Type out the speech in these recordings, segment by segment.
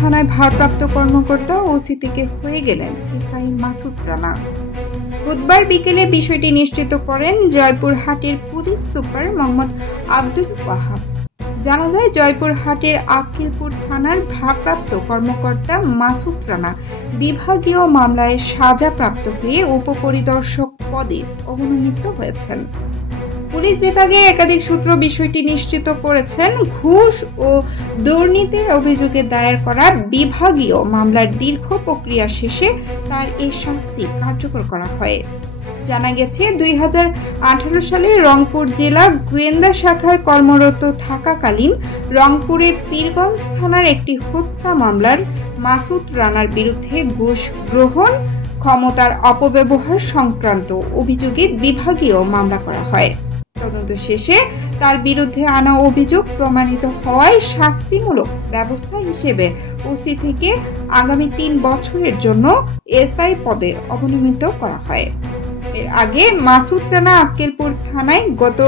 থানায় ভারপ্রাপ্ত কর্মকর্তা ওসি থেকে হয়ে গেলেন এসআই মাসুদ রানা। বুধবার বিকেলে বিষয়টি নিশ্চিত করেন জয়পুরহাটের পুলিশ সুপার মোহাম্মদ আব্দুল ওয়াহাব। জানা যায়, জয়পুরহাটের আক্কেলপুর থানার ভারপ্রাপ্ত কর্মকর্তা মাসুদ রানা বিভাগীয় মামলায় সাজাপ্রাপ্ত হয়ে উপপরিদর্শক পদে অবনমিত হয়েছেন। পুলিশ বিভাগে একাধিক সূত্র বিষয়টি নিশ্চিত করেছেন। ঘুষ ও দুর্নীতির অভিযোগে দায়ের করা বিভাগীয় মামলার দীর্ঘ প্রক্রিয়া শেষে তার এই শাস্তি কার্যকর করা হয়। জানা গেছে, 2018 সালে রংপুর জেলা গোয়েন্দা শাখায় কর্মরত থাকাকালীন রংপুরের পীরগঞ্জ থানার একটি হত্যা মামলার মাসুদ রানার বিরুদ্ধে ঘুষ গ্রহণ, ক্ষমতার অপব্যবহার সংক্রান্ত অভিযোগে বিভাগীয় মামলা করা হয়। তদন্ত শেষে তার বিরুদ্ধে আনা অভিযোগ প্রমাণিত হওয়ায় শাস্তিমূলক ব্যবস্থা হিসেবে ওসি থেকে আগামী 3 বছরের জন্য এসআই পদে অবনমিত করা হয়। এর আগে মাসুদ রানা আক্কেলপুর থানায় গত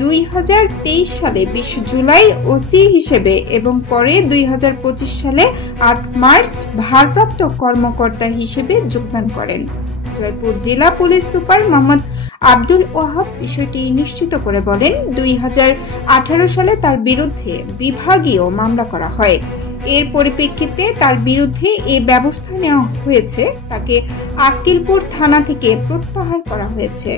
2023 সালে 20 জুলাই ওসি হিসেবে এবং পরে 2025 সালে 8 মার্চ ভারপ্রাপ্ত কর্মকর্তা হিসেবে যোগদান করেন। জয়পুর জেলা পুলিশ সুপার মোহাম্মদ আব্দুল ওয়াহাব বিষয়টি নিশ্চিত করে বলেন, 2018 সালে তার বিরুদ্ধে বিভাগীয় মামলা করা হয়। এর পরিপ্রেক্ষিতে তার বিরুদ্ধে এই ব্যবস্থা নেওয়া হয়েছে। তাকে আক্কেলপুর থানা থেকে প্রত্যাহার করা হয়েছে।